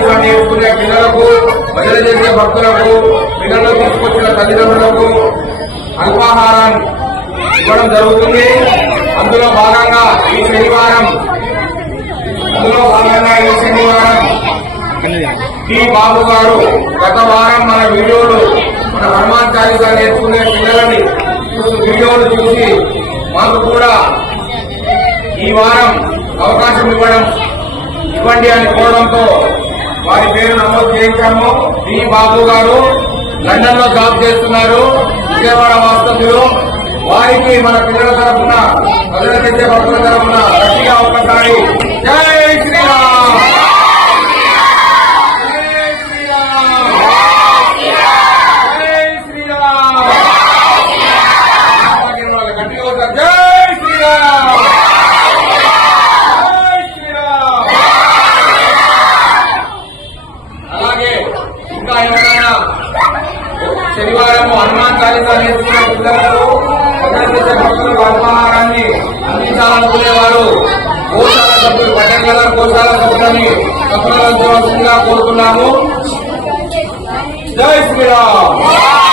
నేర్చుకునే పిల్లలకు భజన చేసే భక్తులకు పిల్లలు తీసుకొచ్చిన తల్లిదండ్రులకు అల్పాహారం ఇవ్వడం జరుగుతుంది. అందులో భాగంగా ఈ శనివారం అందులో భాగంగా ఈ శనివారం టి బాబు గారు గత వారం మన వీడియోలు మన హనుమాన్ చాలీసా నేర్చుకునే పిల్లలని వీడియోలు చూసి మాకు కూడా ఈ వారం అవకాశం ఇవ్వడం ఇవ్వండి అని కోరడంతో వారి పేరు నమోదు చేయించాము. డి బాబు గారు లండన్లో జాబ్ చేస్తున్నారు. విజయవాడ వాస్తవ్యులు వారికి మన పిల్లల తరఫున ప్రజల తెచ్చే భక్తుల తరఫున గట్టిగా ఒక్కసారి జై శ్రీరామ్ జై శ్రీరామ్ జై శ్రీరామ్ గట్టిగా ఒకసారి జై శ్రీరామ్ జై శ్రీరామ్ అలాగే ఇంకా ఎవరైనా శనివారం హనుమాన్ చాలీసా నేర్చుకున్న పిల్లలకు భక్తులు అల్పాహారాన్ని అందించాలనుకునేవారు గోశాల సభ్యులు పట్టణ గల గోశాల సభ్యులని సంప్రదించవలసిందిగా కోరుతున్నాము. జై శ్రీరామ్.